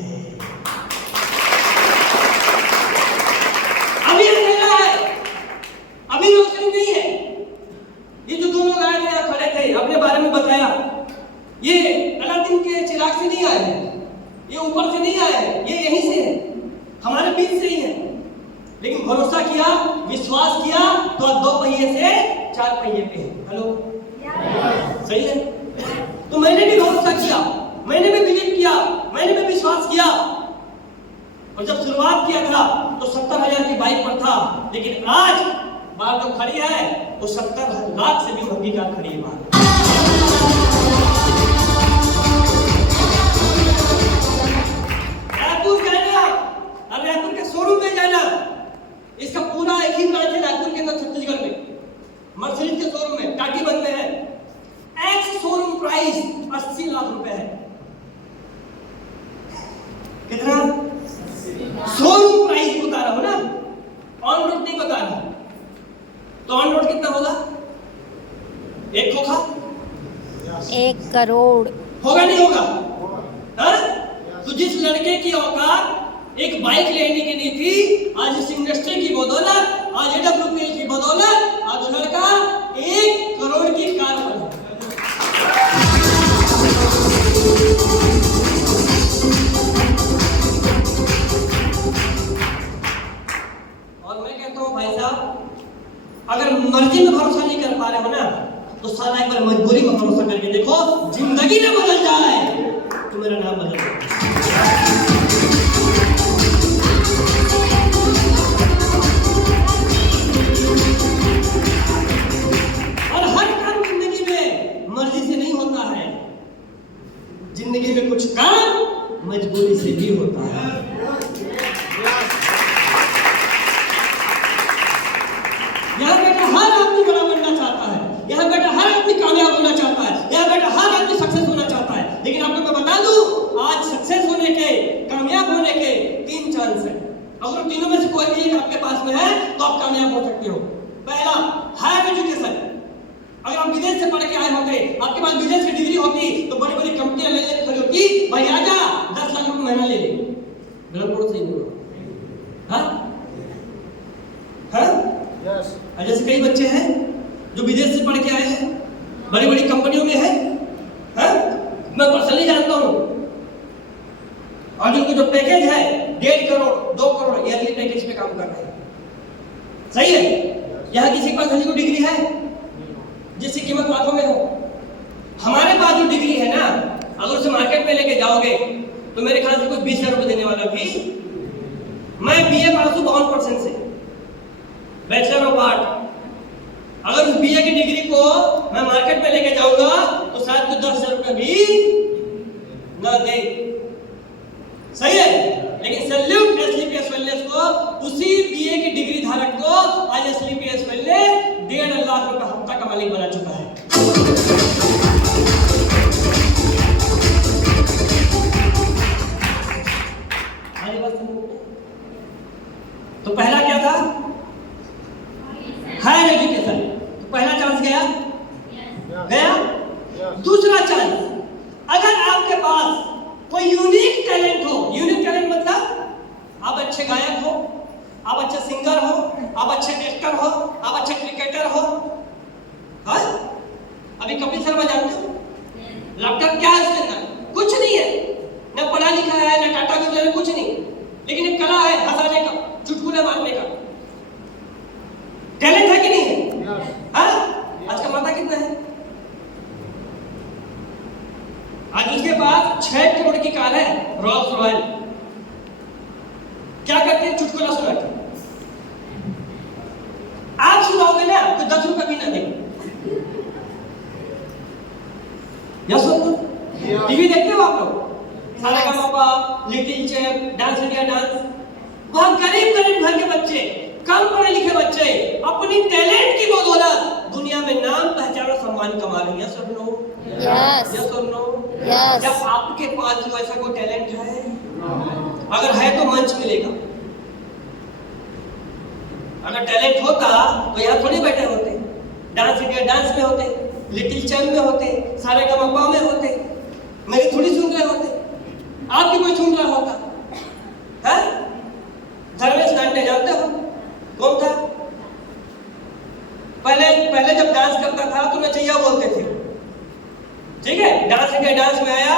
अभी अंधेरा है, अभी रोशनी नहीं है। ये जो दो लोग आए थे यहाँ खड़े थे, अपने बारे में बताया, ये अलादीन के चिराग से नहीं आए हैं, ये ऊपर से नहीं आए हैं, ये यहीं से है, हमारे बीच से ही है। लेकिन भरोसा किया, विश्वास किया, तो अब 2 पहिए से 4 पहिए पे है। हेलो, सही है? तो मैंने भी भरोसा किया, मैंने भी बिलीव किया, मैंने भी विश्वास किया। और जब शुरुआत किया था तो 70,000 की बाइक पर था, लेकिन आज बात जो खड़ी है वो 70 लाख से भी महंगी कार खड़ी है बात। रायपुर जाना और रायपुर के शोरूम में जाना, इसका पूरा एक ही ब्रांच है रायपुर के अंदर, छत्तीसगढ़ में मर्सिडीज के शोरूम में, टाटीबंद में है। एक्स शोरूम प्राइस 80 लाख रुपए है। कितना? शोरूम प्राइस बता रहा हूं ना, ऑन रोड नहीं बता रहा। तो ऑन रोड कितना होगा? 1 खोखा 1 करोड़ होगा नहीं होगा? हाँ? तो जिस लड़के की औकात एक बाइक लेने की नहीं थी, आज इस इंडस्ट्री की बदौलत, आज AWPL की बदौलत, आज वो लड़का 1 करोड़ की कार बना। और मैं कहता हूं भाई साहब, अगर मर्जी में भरोसा नहीं कर पा रहे हो ना, तो साला एक बार मजबूरी में भरोसा करके देखो, जिंदगी न बदल जाए तो मेरा नाम बदल जाए। और हर काम जिंदगी में मर्जी से नहीं होता है, जिंदगी में कुछ काम मजबूरी से भी होता है। यहाँ बेटा हर आदमी बड़ा बनना चाहता है, यहाँ बेटा हर आदमी कामयाब होना चाहता है, यहाँ बेटा हर आदमी सक्सेस होना चाहता है। लेकिन आपको मैं बता दूं, आज सक्सेस होने के, कामयाब होने के 3 चांस है। अगर तीनों में से कोई भी एक आपके पास में है तो आप कामयाब हो सकते हो। पहला, हायर एजुकेशन। अगर आप विदेश से पढ़ के आए होते, आपके पास विदेश की डिग्री होती, तो बड़ी बड़ी कंपनियां लेने खड़ी होती, भाई आजा 10 लाख रुपए महीना ले ले। गलत बोलो सही बोलो? हाँ हाँ, जैसे कई बच्चे हैं जो विदेश से पढ़ के आए हैं, बड़ी बड़ी कंपनियों में है, मैं पर्सनली जानता हूं, और उनको जो पैकेज है 1.5 करोड़ 2 करोड़ ईयरली पैकेज पे काम कर रहे हैं। सही है? यहाँ किसी के पास किसी को डिग्री है जिसकी कीमत लाखों में हो? हमारे पास जो डिग्री है ना, अगर उसे मार्केट में लेके जाओगे तो मेरे ख्याल से कोई 20,000 रुपए देने वाला भी। मैं BA पास हूं 52% से, बैचलर ऑफ आर्ट। अगर उस BA की डिग्री को मैं मार्केट में लेके जाऊंगा तो शायद कुछ 10,000 रुपए भी ना दे। सही है? लेकिन सैल्यूट SLPS वेलनेस को, उसी BA की डिग्री धारक को आज SLPS वेलनेस 1.5 लाख रुपए हफ्ता का मालिक बना चुका है। तो पहला क्या था? Higher education. तो पहला चांस गया। दूसरा चांस, अगर आपके पास कोई यूनिक टैलेंट हो, यूनिक टैलेंट मतलब आप अच्छे गायक हो, आप अच्छे सिंगर हो, आप अच्छे एक्टर हो, आप अच्छे क्रिकेटर हो। हाँ? अभी कपिल शर्मा जानते हो? लैपटॉप क्या है उसके अंदर? कुछ नहीं है, लिखा है, ना टाटा बिरला, कुछ नहीं, लेकिन एक कला है हंसाने का, चुटकुले मारने का। टैलेंट है कि नहीं है? हाँ? आज कमाता कितना है? आज उसके पास 6 करोड़ की कार है, रोल्स रॉयल। क्या करते हैं? चुटकुला सुनाते। आप सुनाओगे ना तो 10 रुपए भी ना देंगे। यस और नो? टीवी देखते हो आप लोग? Saregamapa, little champ, dance India dance. वहां गरीब गरीब घर के बच्चे, कम पढ़े लिखे बच्चे अपनी टैलेंट की बदौलत दुनिया में नाम, पहचान और सम्मान कमा रहे हैं। यस और नो? यस और नो? क्या आपके पास जो ऐसा कोई टैलेंट है? अगर है तो मंच मिलेगा। अगर टैलेंट होता तो यहाँ थोड़ी बैठे होते, डांस इंडिया डांस में होते, लिटिल चैम्प में होते, सारेगामापा में होते, मेरी थोड़ी सुन रहे होते, आपकी कोई सुन रहा होता है? धर्मेश लांडे जानते हो कौन था? पहले जब डांस करता था तो नचैया बोलते थे, ठीक है? डांस इंडिया डांस में आया,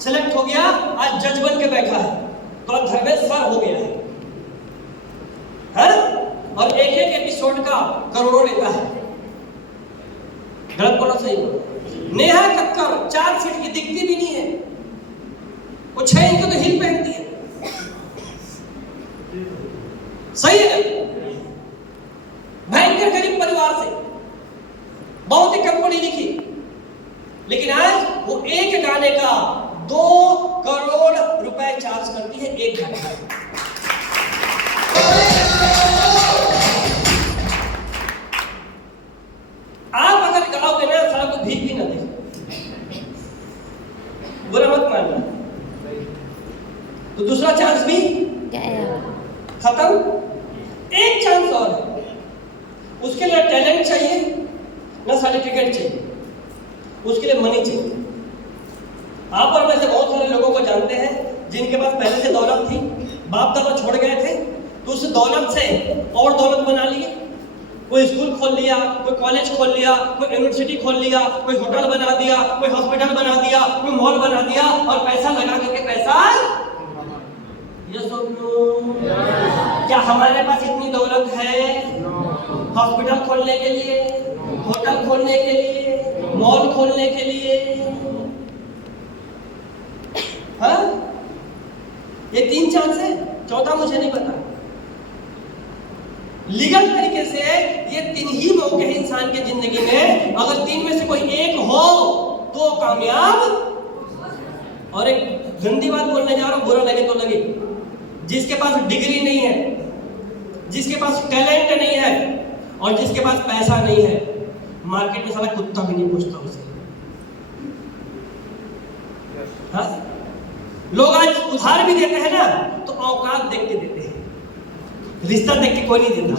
सिलेक्ट हो गया, आज जज बन के बैठा है, तो अब धर्मेश सर हो गया है? और एक एक एपिसोड का करोड़ों लेता है। गलत बोला सही बोला? नेहा कक्कड़ 4 फीट की दिखती भी नहीं है, वो 6 इंच तो हिल पहनती है। सही है? भयंकर गरीब परिवार से, बहुत ही कम पढ़ी लिखी, लेकिन आज वो एक गाने का 2 करोड़ रुपए चार्ज करती है, एक गाने। आप अगर गाओगे ना, सारा को भीख भी ना दे, बुरा मत मानना। तो दूसरा चांस भी खत्म। एक चांस और है, उसके लिए टैलेंट चाहिए ना सर्टिफिकेट चाहिए, उसके लिए मनी चाहिए। आप और मैं से बहुत सारे लोगों को जानते हैं जिनके पास पहले से दौलत थी, बाप दादा छोड़ गए थे, तो उस दौलत से और दौलत बना लिए। कोई स्कूल खोल लिया, कोई कॉलेज खोल लिया, कोई यूनिवर्सिटी खोल लिया, कोई होटल बना दिया, कोई हॉस्पिटल बना दिया, कोई मॉल बना दिया, और पैसा लगा करके पैसा। क्या हमारे पास इतनी दौलत है हॉस्पिटल खोलने के लिए, होटल खोलने के लिए, मॉल खोलने के लिए? हाँ? ये 3 चांस है, चौथा मुझे नहीं पता। लीगल तरीके से ये 3 ही मौके हैं इंसान के जिंदगी में, अगर 3 में से कोई एक हो तो कामयाब। और एक गंदी बात बोलने जा रहा हूं, बुरा लगे तो लगे, जिसके पास डिग्री नहीं है, जिसके पास टैलेंट नहीं है, और जिसके पास पैसा नहीं है, मार्केट में साला कुत्ता भी नहीं पूछता उसे। हाँ? लोग आज उधार भी देते हैं ना, तो औकात देख के देते हैं, रिश्ता देख के कोई नहीं देता।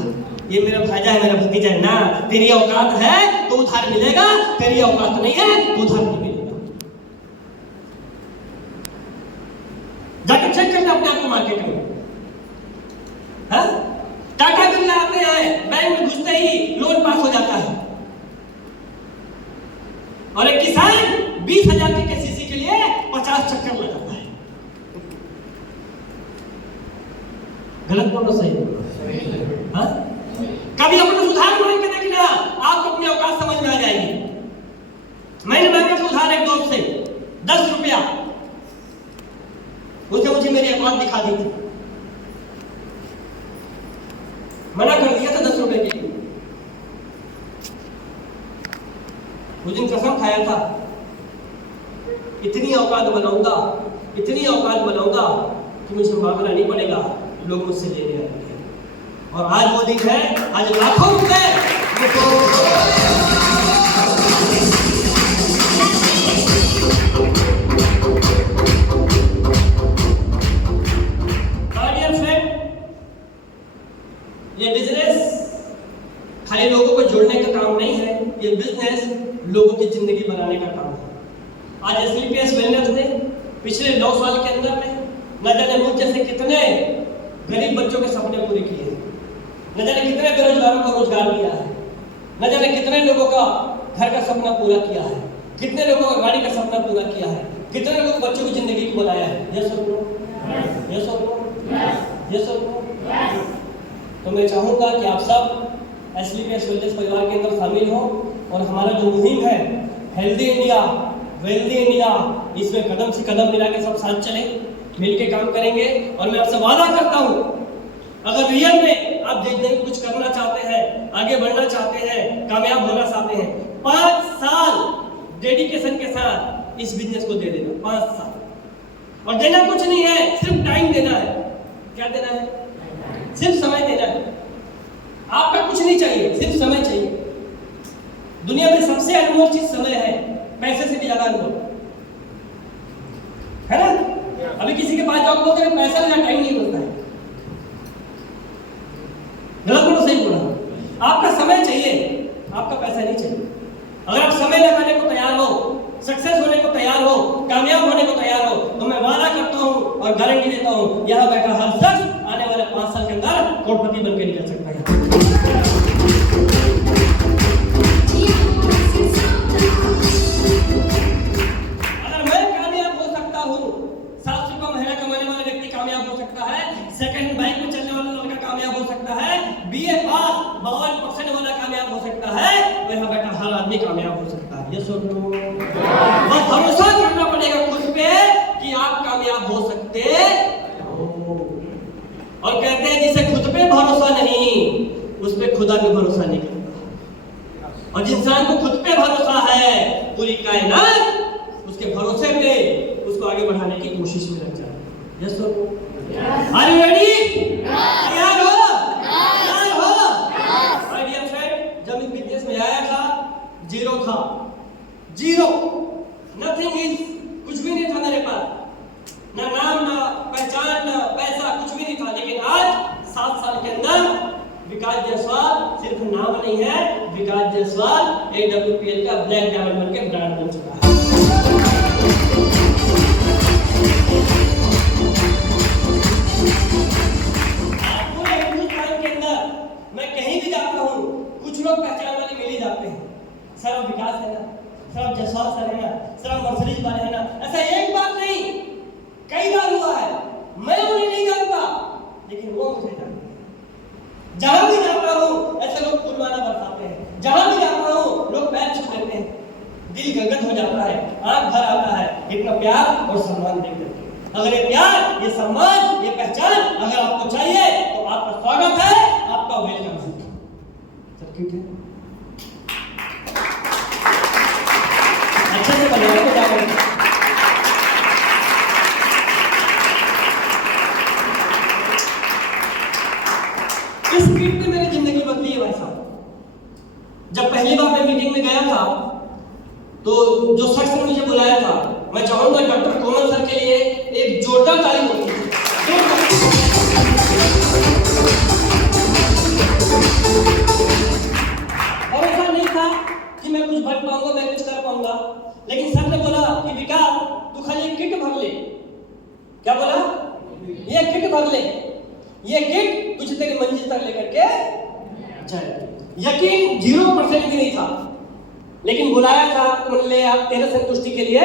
ये मेरा भाजा है, मेरा भतीजा है ना, तेरी औकात है तो उधार मिलेगा, तेरी औकात नहीं है तो उधार नहीं मिलेगा। जाके चेक करना अपने आप को मार्केट में। हाँ? टाटा बिरला आते हैं, बैंक में घुसते ही लोन पास हो जाता है, और एक किसान 20,000 के केसीसी के लिए 50 चक्कर लगाता है। गलत बोलो सही बोलो? हाँ? कभी अपना उधार मांग के देखना, आपको अपनी औकात समझ में आ जाएगी। मैंने मांगा था उधार एक दोस्त से 10 रुपया, उसने मुझे मेरी औकात दिखा दी थी, मना कर दिया था 10 रुपए के लिए। उस दिन कसम खाया था, इतनी औकात बनाऊंगा, इतनी औकात बनाऊंगा कि मुझे मांगना नहीं पड़ेगा, लोग मुझसे लेने आएंगे। और आज वो दिन है, आज लाखों रुपए। ये बिजनेस खाली लोगों को जोड़ने का काम नहीं है, ये बिजनेस लोगों की जिंदगी बनाने का काम है। आज SLPS वेलनेस ने पिछले 9 साल के अंदर में न जाने मुझ जैसे कितने गरीब बच्चों के सपने पूरे किए हैं, न जाने कितने बेरोजगारों को रोजगार दिया है, न जाने कितने लोगों का घर का सपना पूरा किया है, कितने लोगों का गाड़ी का सपना पूरा किया है, कितने लोग बच्चों की जिंदगी को बनाया है? यस और नो? यस और नो? यस और नो? तो मैं चाहूंगा कि आप सब एसलीपीएस वेलनेस परिवार के अंदर शामिल हो और हमारा जो मुहिम है हेल्दी इंडिया वेल्दी इंडिया, इसमें कदम से कदम मिला के सब साथ चले, मिलके काम करेंगे। और मैं आपसे वादा करता हूँ, अगर रियल में आप जिंदगी कुछ करना चाहते हैं, आगे बढ़ना चाहते हैं, कामयाब होना चाहते हैं, 5 साल डेडिकेशन के साथ इस बिजनेस को दे देना। 5 साल। और देना कुछ नहीं है, सिर्फ टाइम देना है। क्या देना है? सिर्फ समय देना है। आपका कुछ नहीं चाहिए, सिर्फ समय चाहिए। दुनिया में सबसे अनमोल चीज समय है, पैसे से भी ज्यादा अनमोल है ना? अभी किसी के पास जाओ तो बोलते हैं पैसा लेना, टाइम नहीं मिलता है। गलत बोलो सही बोला? आपका समय चाहिए, आपका पैसा नहीं चाहिए। अगर आप समय लगाने को तैयार हो, सक्सेस होने को तैयार हो, कामयाब होने को तैयार हो, तो मैं वादा करता हूं और गारंटी देता हूं, यहां बैठा हर शख्स आने वाले 5 साल के अंदर करोड़पति बनकर निकल सकता है। अगर मैं कामयाब हो सकता हूं, 700 का महीना कमाने वाला व्यक्ति कामयाब हो सकता है, सेकंड बाइक में चलने वाला लड़का कामयाब हो सकता है, बीए पास 52% वाला कामयाब हो सकता है, तो यहां बैठा हर आदमी कामयाब हो सकता है। ये सुन लो, बस भरोसा करना पड़ेगा खुद पे कि आप कामयाब हो सकते हो। और कहते हैं जिसे खुद पे भरोसा नहीं, उस पे खुदा पे भरोसा नहीं करता। और जिस इंसान को खुद पे भरोसा है, पूरी कायनात उसके भरोसे पे उसको आगे बढ़ाने की कोशिश में लग जाती है। यस और नो? Are you ready? तैयार हो? तैयार हो? माय डियर फ्रेंड, जब इस बिजनेस में आया था, जीरो था, जीरो, नथिंग इज, कुछ भी नहीं था मेरे पास, ना नाम, ना पहचान, ना पैसा, कुछ भी नहीं था। लेकिन आज 7 साल के अंदर विकास जायसवाल सिर्फ नाम नहीं है, विकास जायसवाल AWPL का ब्लैक डायमंड बन के ब्रांड बन चुका है। पूरे हिंदुस्तान के अंदर मैं कहीं भी जाता हूँ, कुछ लोग पहचान वाले मिल ही जाते हैं। सर आप विकास है ना, सर आप जायसवाल सर है ना, सर आप मर्सिडीज वाले है ना। ऐसा एक बार नहीं, कई बार हुआ है। मैं उन्हें नहीं जानता, लेकिन वो मुझे जानते हैं। जहां भी जाता हूँ ऐसे लोग फूलमाला बरसाते हैं, जहां भी जाता हूँ लोग पैर छू लेते हैं, दिल गदगद हो जाता है, आंख भर आता है, इतना प्यार और सम्मान देख करके। अगर ये प्यार, ये सम्मान, ये पहचान अगर आपको चाहिए तो आपका स्वागत है, आपका वेलकम है। सब ठीक है? अच्छे से बनेगा तो जाकर इस किट ने मेरी जिंदगी बदली है भाई साहब। जब पहली बार मैं मीटिंग में गया था, तो जो शख्स ने मुझे बुलाया था, मैं चाहूंगा डॉक्टर कोमल सर के लिए एक जोरदार ताली होगी। और ऐसा नहीं था कि मैं कुछ भर पाऊंगा, मैं कुछ कर पाऊंगा, लेकिन सर ने बोला कि विकास तू खाली एक किट भर ले। क्या बोला? ये किट भर ले, ये किट तुझे तेरी मंजिल तक लेकर के जाए। यकीन 0% भी नहीं था, लेकिन बुलाया था तो मैंने ले आप तेरे संतुष्टि के लिए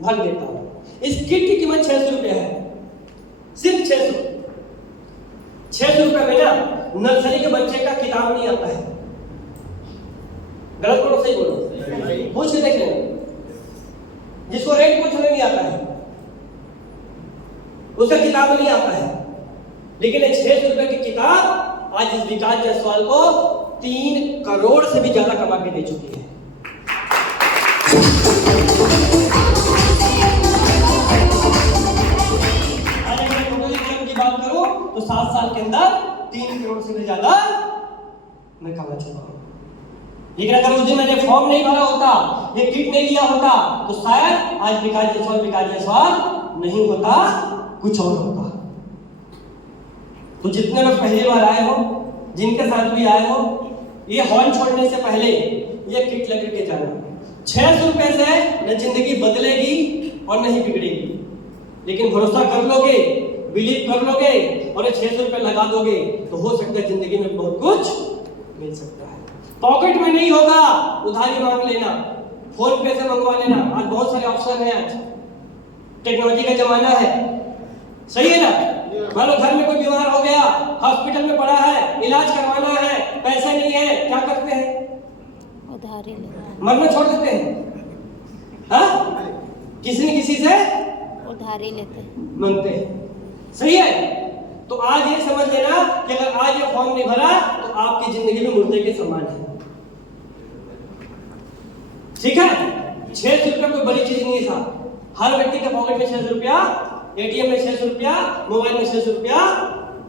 भर देता हूं। इस किट की कीमत 600 रुपया है, सिर्फ 600 रुपये में ना नर्सरी के बच्चे का किताब नहीं आता है। गलत बोलो सही बोलो? पूछ के देख लेना, जिसको रेट पूछने नहीं आता है उसका किताब नहीं आता है। लेकिन 600 रुपए की किताब आज इस विकास जायसवाल को 3 करोड़ से भी ज्यादा कमा के दे चुकी है। अगर मैं टोटल इनकम की बात करूं तो 7 साल के अंदर 3 करोड़ से भी ज्यादा मैं कमा चुका हूं। लेकिन अगर उस दिन मैंने फॉर्म नहीं भरा होता, ये किट नहीं लिया होता, तो शायद आज विकास जायसवाल नहीं होता, कुछ और होता। तो जितने लोग पहली बार आए हो, जिनके साथ भी आए हो, ये हॉल छोड़ने से पहले ये किट लेकर के जाना। 600 रुपए से न जिंदगी बदलेगी और नहीं बिगड़ेगी, लेकिन भरोसा कर लोगे, बिलीव कर लोगे और ये 600 रुपए लगा दोगे तो हो सकता है जिंदगी में बहुत कुछ मिल सकता है। पॉकेट में नहीं होगा, उधारी मांग लेना, फोन पे से मंगवा लेना। आज बहुत सारे ऑप्शन हैं, आज टेक्नोलॉजी का जमाना है, सही है ना? मान लो घर में कोई बीमार हो गया, हॉस्पिटल में पड़ा है, इलाज करवाना है, पैसे नहीं है, क्या करते हैं? उधारी लेते हैं। मरना छोड़ देते हैं, हाँ? किसी न किसी से उधारी लेते हैं, मांगते हैं, सही है? तो आज ये समझ लेना कि अगर आज ये फॉर्म नहीं भरा तो आपकी जिंदगी में मुर्दे के समान है, ठीक है? 600 रुपया कोई बड़ी चीज नहीं था। हर व्यक्ति के पॉकेट में 600 रुपया, एटीएम में 600 रुपया, मोबाइल में 600 रुपया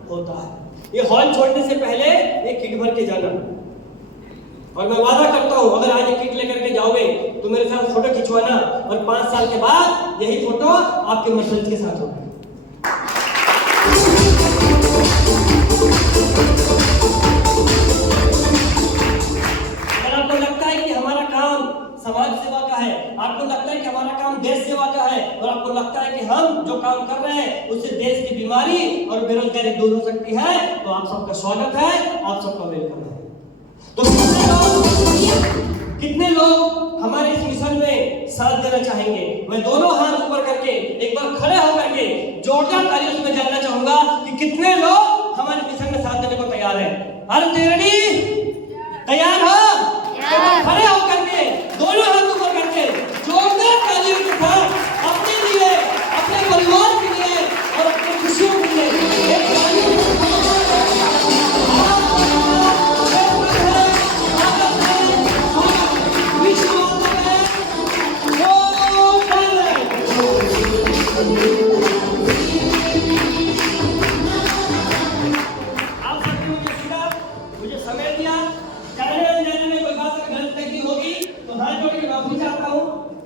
होता है। ये हॉल छोड़ने से पहले एक किट भर के जाना, और मैं वादा करता हूं अगर आज ये किट लेकर के जाओगे तो मेरे साथ फोटो खिंचवाना, और 5 साल के बाद यही फोटो आपके मर्सल्स के साथ होगी। अगर आपको लगता है कि हमारा काम समाज सेवा का है, आपको लगता है कि हमारा काम देश सेवा का है, और आपको लगता है कि हम जो काम कर रहे हैं उससे देश की बीमारी और बेरोजगारी दूर हो सकती है, तो आप सबका स्वागत है, आप सबका वेलकम है। तो कितने लोग हमारे इस मिशन में साथ देना चाहेंगे? मैं दोनों हाथ ऊपर करके एक बार खड़े होकर के जोरदार तालियों से जानना चाहूंगा कि कितने लोग हमारे मिशन में साथ देने को तैयार हैं? Are you ready? तैयार हो? खड़े होकर के दोनों हाथ ऊपर करके जोरदार तालियों के साथ अपने लिए, अपने परिवार के लिए और अपनी खुशियों के लिए एक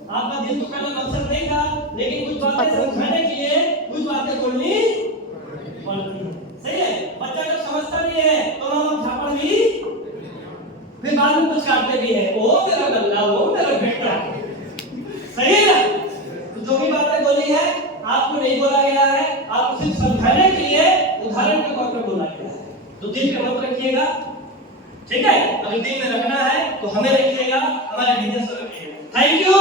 आपका दिल दुखाना मकसद नहीं था, लेकिन कुछ बातें समझाने के लिए कुछ बातें बोलनी पड़ती है, सही है? बच्चा जब समझता नहीं है तो हम झापड़ भी फिर बाद में कुछ काटते भी है, ओ मेरा बल्ला, ओ मेरा बेटा, सही है ना? तो जो भी बातें बोली है आपको नहीं बोला गया है, आपको सिर्फ समझाने के लिए उदाहरण के तौर पर बोला गया है। तो दिल पे मत रखिएगा, ठीक है? अगर दिल में रखना है तो हमें रखिएगा, हमारे बिजनेस को रखिएगा। Thank you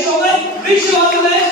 so much, wish you all the best.